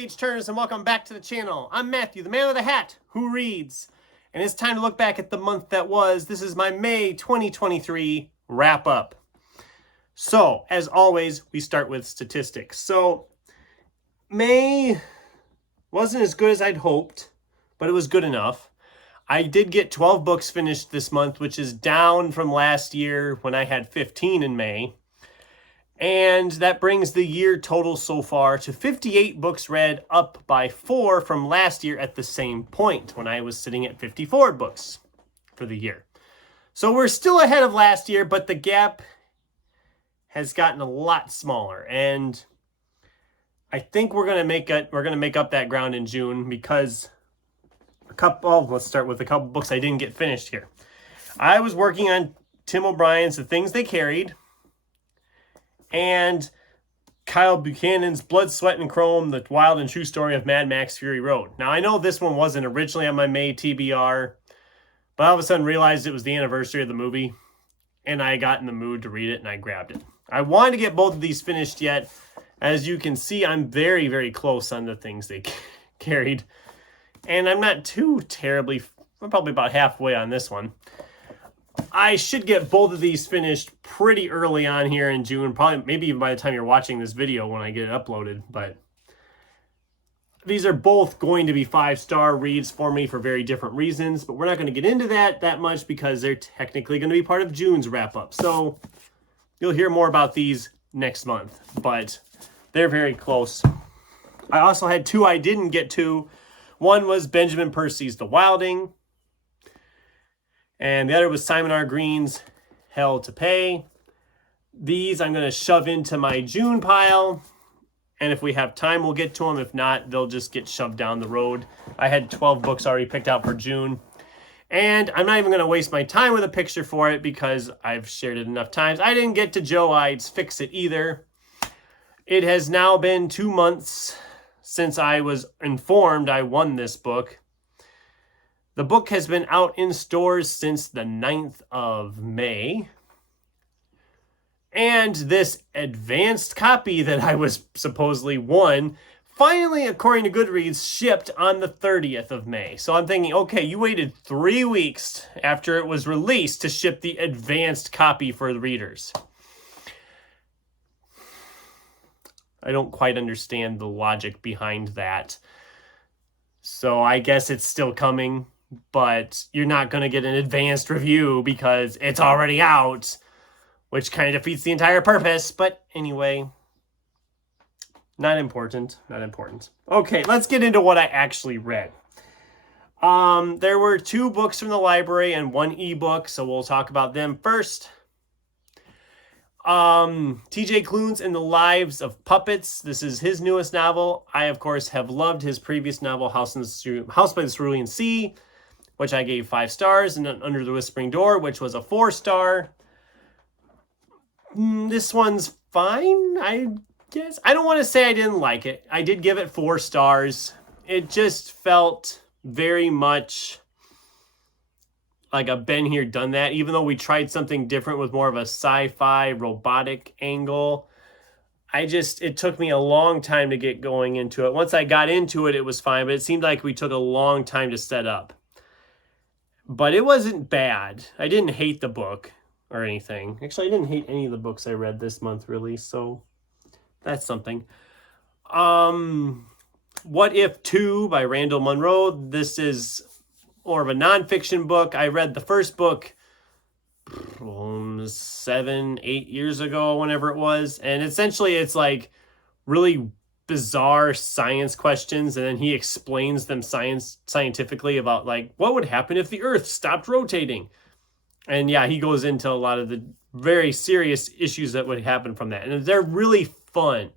page turners, and welcome back to the channel. I'm Matthew, the man with the hat, who reads. And it's time to look back at the month that was. This is my May 2023 wrap-up. So, as always, we start with statistics. So, May wasn't as good as I'd hoped, but it was good enough. I did get 12 books finished this month, which is down from last year when I had 15 in May. And that brings the year total so far to 58 books read, up by 4 from last year at the same point when I was sitting at 54 books for the year. So we're still ahead of last year, but the gap has gotten a lot smaller. And I think we're gonna make up that ground in June because let's start with a couple books I didn't get finished here. I was working on Tim O'Brien's The Things They Carried, and Kyle Buchanan's Blood, Sweat, and Chrome, The Wild and True Story of Mad Max Fury Road. Now, I know this one wasn't originally on my May TBR, but all of a sudden realized it was the anniversary of the movie, and I got in the mood to read it, and I grabbed it. I wanted to get both of these finished yet. As you can see, I'm very, very close on The Things They Carried, and I'm not too terribly, I'm probably about halfway on this one. I should get both of these finished pretty early on here in June, probably maybe even by the time you're watching this video when I get it uploaded. But these are both going to be 5-star reads for me for very different reasons, but we're not going to get into that much because they're technically going to be part of June's wrap-up. So you'll hear more about these next month, but they're very close. I also had 2 I didn't get to. One was Benjamin Percy's The Wilding, and the other was Simon R. Green's Hell to Pay. These I'm going to shove into my June pile, and if we have time, we'll get to them. If not, they'll just get shoved down the road. I had 12 books already picked out for June, and I'm not even going to waste my time with a picture for it because I've shared it enough times. I didn't get to Joe Ide's Fix It either. It has now been 2 months since I was informed I won this book. The book has been out in stores since the 9th of May. And this advanced copy that I was supposedly won, finally, according to Goodreads, shipped on the 30th of May. So I'm thinking, okay, you waited 3 weeks after it was released to ship the advanced copy for the readers. I don't quite understand the logic behind that. So I guess it's still coming, but you're not going to get an advanced review because it's already out, which kind of defeats the entire purpose. But anyway, not important, not important. Okay, let's get into what I actually read. There were 2 books from the library and 1 ebook, so we'll talk about them first. TJ Klune's In the Lives of Puppets. This is his newest novel. I, of course, have loved his previous novel, House by the Cerulean Sea, which I gave 5 stars, and then Under the Whispering Door, which was a 4-star. This one's fine, I guess. I don't want to say I didn't like it. I did give it 4 stars. It just felt very much like a been here, done that, even though we tried something different with more of a sci-fi robotic angle. It took me a long time to get going into it. Once I got into it, it was fine, but it seemed like we took a long time to set up. But it wasn't bad. I didn't hate the book or anything. Actually, I didn't hate any of the books I read this month, really, so that's something. What If 2 by Randall Munroe. This is more of a nonfiction book. I read the first book 7-8 years ago, whenever it was. And essentially it's like really bizarre science questions. And then he explains them scientifically about like, what would happen if the Earth stopped rotating? And yeah, he goes into a lot of the very serious issues that would happen from that. And they're really fun.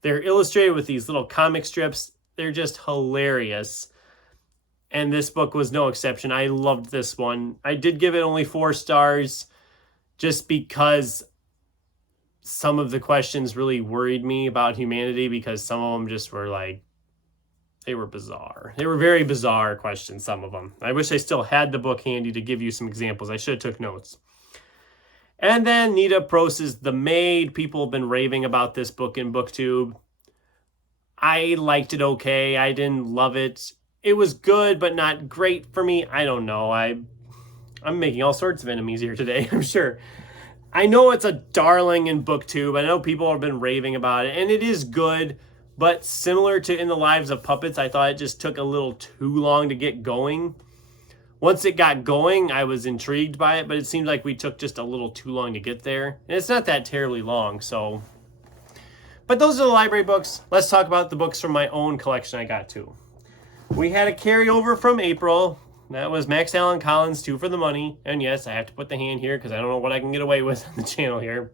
They're illustrated with these little comic strips. They're just hilarious. And this book was no exception. I loved this one. I did give it only 4 stars just because some of the questions really worried me about humanity, because some of them just were like, they were bizarre. They were very bizarre questions, some of them. I wish I still had the book handy to give you some examples. I should have took notes. And then Nita Prose's The Maid. People have been raving about this book in BookTube. I liked it okay. I didn't love it. It was good, but not great for me. I don't know. I'm making all sorts of enemies here today, I'm sure. I know it's a darling in BookTube. I know people have been raving about it, and it is good, but similar to In the Lives of Puppets, I thought it just took a little too long to get going. Once it got going, I was intrigued by it, but it seemed like we took just a little too long to get there. And it's not that terribly long, so. But those are the library books. Let's talk about the books from my own collection I got too. We had a carryover from April. That was Max Allan Collins, 2 for the Money. And yes, I have to put the hand here because I don't know what I can get away with on the channel here.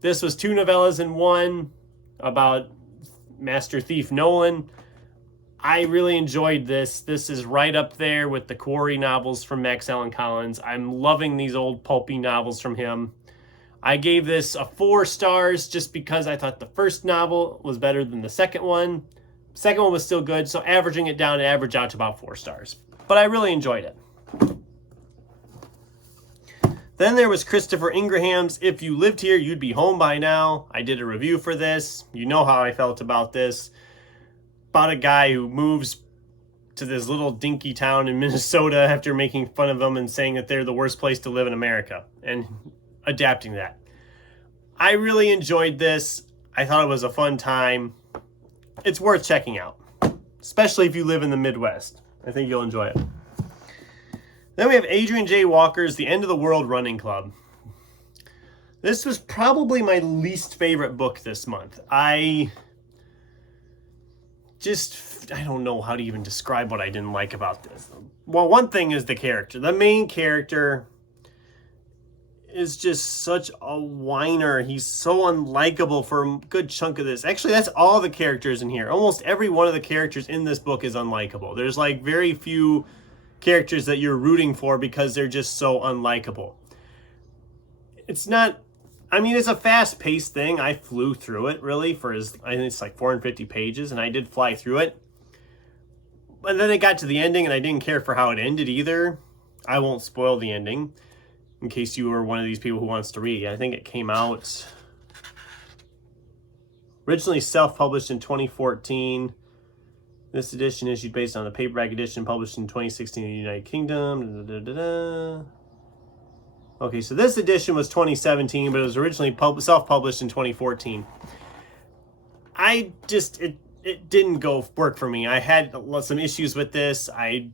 This was 2 novellas in one about Master Thief Nolan. I really enjoyed this. This is right up there with the Quarry novels from Max Allan Collins. I'm loving these old pulpy novels from him. I gave this a 4 stars just because I thought the first novel was better than the second one. Second one was still good, so averaging it down, it averaged out to about 4 stars. But I really enjoyed it. Then there was Christopher Ingraham's If You Lived Here, You'd Be Home by Now. I did a review for this. You know how I felt about this. About a guy who moves to this little dinky town in Minnesota after making fun of them and saying that they're the worst place to live in America and adapting that. I really enjoyed this. I thought it was a fun time. It's worth checking out, especially if you live in the Midwest. I think you'll enjoy it. Then we have Adrian J. Walker's The End of the World Running Club. This was probably my least favorite book this month. I don't know how to even describe what I didn't like about this. Well, one thing is the character. The main character is just such a whiner. He's so unlikable for a good chunk of this. Actually, that's all the characters in here. Almost every one of the characters in this book is unlikable. There's like very few characters that you're rooting for because they're just so unlikable. It's not, I mean, it's a fast-paced thing. I flew through it really for I think it's like 450 pages, and I did fly through it. But then it got to the ending, and I didn't care for how it ended either. I won't spoil the ending in case you were one of these people who wants to read. I think it came out originally self-published in 2014. This edition issued based on the paperback edition published in 2016 in the United Kingdom. Okay, so this edition was 2017, but it was originally self-published in 2014. It didn't work for me. I had some issues with this. I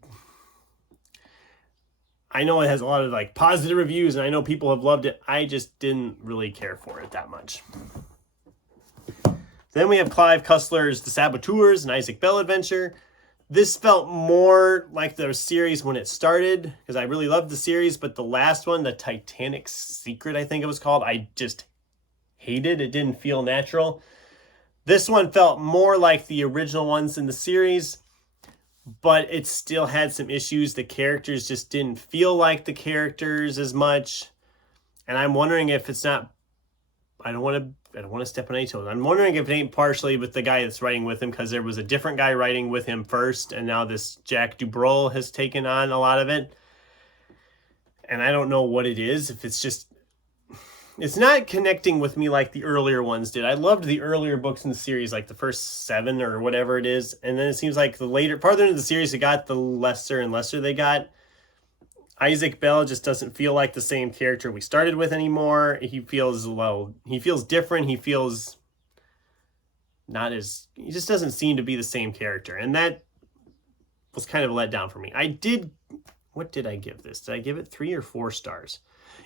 know it has a lot of like positive reviews, and I know people have loved it. I just didn't really care for it that much. Then we have Clive Cussler's The Saboteurs, an Isaac Bell adventure. This felt more like the series when it started, because I really loved the series, but the last one, The Titanic Secret, I think it was called, I just hated. It didn't feel natural. This one felt more like the original ones in the series, but it still had some issues. The characters just didn't feel like the characters as much. And I'm wondering if it's not, I don't want to step on any toes. I'm wondering if it ain't partially with the guy that's writing with him, because there was a different guy writing with him first, and now this Jack Dubrul has taken on a lot of it. And I don't know what it is. If it's just, it's not connecting with me like the earlier ones did. I loved the earlier books in the series, like the first 7 or whatever it is. And then it seems like the later, farther into the series it got, the lesser and lesser they got. Isaac Bell just doesn't feel like the same character we started with anymore. He feels different. He feels he just doesn't seem to be the same character. And that was kind of a letdown for me. What did I give this? Did I give it 3 or 4 stars?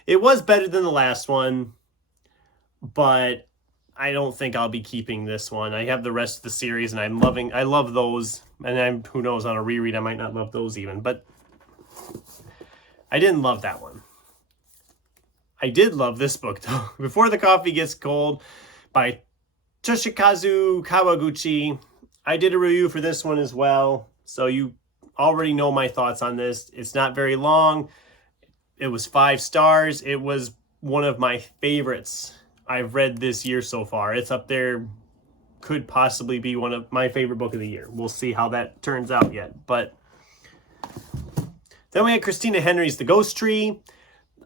It was better than the last one, but I don't think I'll be keeping this one. I have the rest of the series, and I love those. And who knows, on a reread, I might not love those even, but I didn't love that one. I did love this book, though. Before the Coffee Gets Cold by Toshikazu Kawaguchi. I did a review for this one as well, so you already know my thoughts on this. It's not very long. It was 5 stars. It was one of my favorites I've read this year so far. It's up there. Could possibly be one of my favorite book of the year. We'll see how that turns out yet. But then we had Christina Henry's The Ghost Tree.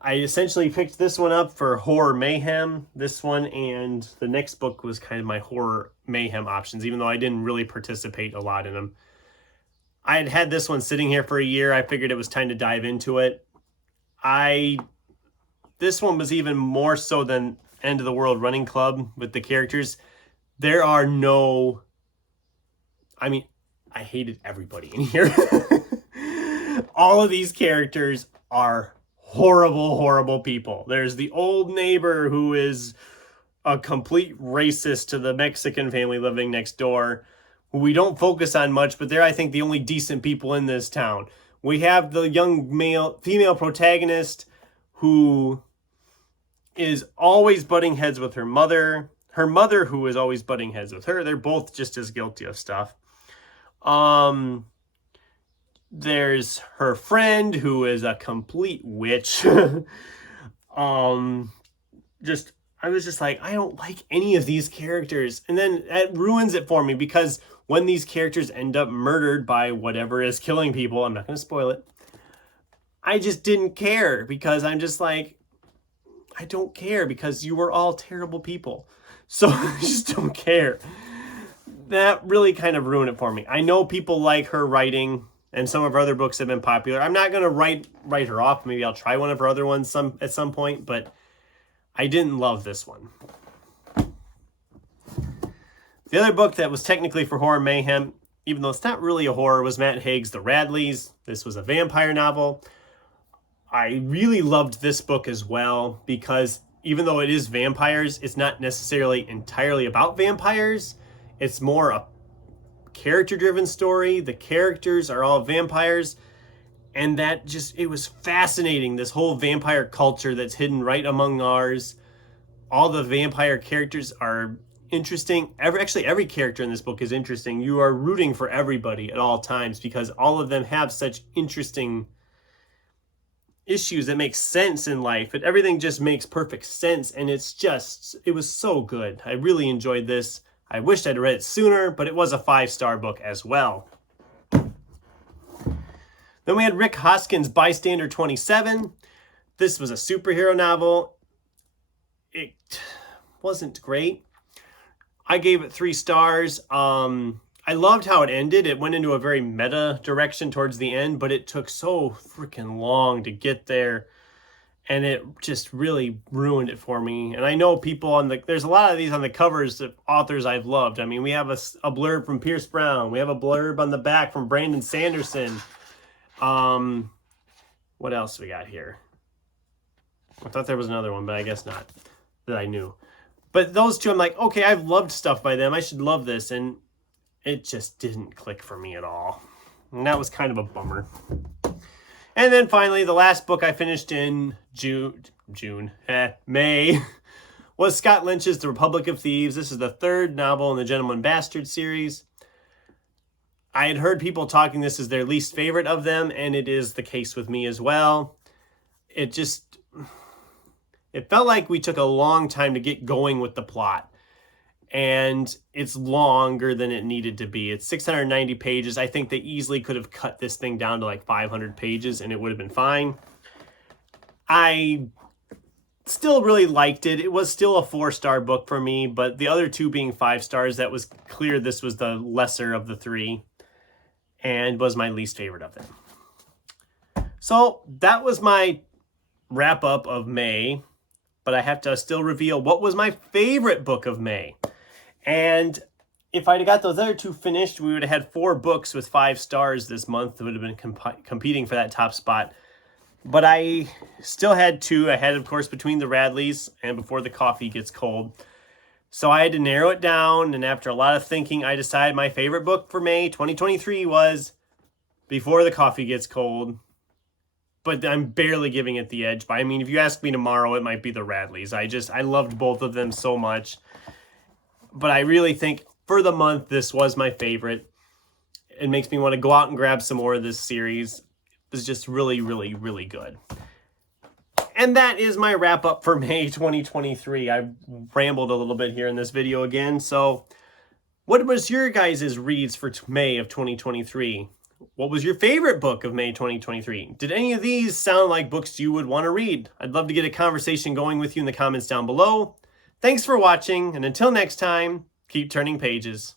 I essentially picked this one up for horror mayhem. This one and the next book was kind of my horror Mayhem options, even though I didn't really participate a lot in them. I had had this one sitting here for a year. I figured it was time to dive into it. This one was even more so than End of the World Running Club with the characters. There are no... I mean, I hated everybody in here. All of these characters are horrible, horrible people. There's the old neighbor who is a complete racist to the Mexican family living next door, who we don't focus on much, but they're, I think, the only decent people in this town. We have the young female protagonist who is always butting heads with her mother who is always butting heads with her. They're both just as guilty of stuff. There's her friend who is a complete witch. I was just like, I don't like any of these characters. And then it ruins it for me, because when these characters end up murdered by whatever is killing people, I'm not going to spoil it, I just didn't care, because I'm just like, I don't care, because you were all terrible people. So I just don't care. That really kind of ruined it for me. I know people like her writing, and some of her other books have been popular. I'm not going to write her off. Maybe I'll try one of her other ones at some point, but I didn't love this one. The other book that was technically for horror mayhem, even though it's not really a horror, was Matt Haig's The Radleys. This was a vampire novel. I really loved this book as well, because even though it is vampires, it's not necessarily entirely about vampires. It's more a character-driven story. The characters are all vampires. And that just, it was fascinating, this whole vampire culture that's hidden right among ours. All the vampire characters are interesting. Every character in this book is interesting. You are rooting for everybody at all times, because all of them have such interesting issues that make sense in life. And everything just makes perfect sense. And it was so good. I really enjoyed this. I wished I'd read it sooner, but it was a 5-star book as well. Then we had Rick Hoskins' Bystander 27. This was a superhero novel. It wasn't great. I gave it 3 stars. I loved how it ended. It went into a very meta direction towards the end, but it took so freaking long to get there. And it just really ruined it for me. And I know people there's a lot of these on the covers of authors I've loved. I mean, we have a blurb from Pierce Brown. We have a blurb on the back from Brandon Sanderson. What else we got here? I thought there was another one, but I guess not, that I knew. But those two, I'm like, okay, I've loved stuff by them. I should love this. And it just didn't click for me at all. And that was kind of a bummer. And then finally, the last book I finished in May, was Scott Lynch's The Republic of Thieves. This is the 3rd novel in the Gentleman Bastard series. I had heard people talking this as their least favorite of them, and it is the case with me as well. It felt like we took a long time to get going with the plot. And it's longer than it needed to be. It's 690 pages. I think they easily could have cut this thing down to like 500 pages and it would have been fine. I still really liked it. It was still a 4-star book for me, but the other 2 being 5 stars, that was clear this was the lesser of the 3 and was my least favorite of them. So that was my wrap up of May, but I have to still reveal what was my favorite book of May. And if I'd have got those other 2 finished, we would have had 4 books with 5 stars this month that would have been competing for that top spot. But I still had 2. I had, of course, Between the Radleys and Before the Coffee Gets Cold. So I had to narrow it down. And after a lot of thinking, I decided my favorite book for May 2023 was Before the Coffee Gets Cold. But I'm barely giving it the edge. But I mean, if you ask me tomorrow, it might be the Radleys. I loved both of them so much. But I really think for the month, this was my favorite. It makes me want to go out and grab some more of this series. It was just really, really, really good. And that is my wrap up for May 2023. I've rambled a little bit here in this video again. So what was your guys' reads for May of 2023? What was your favorite book of May 2023? Did any of these sound like books you would want to read? I'd love to get a conversation going with you in the comments down below. Thanks for watching, and until next time, Keep turning pages.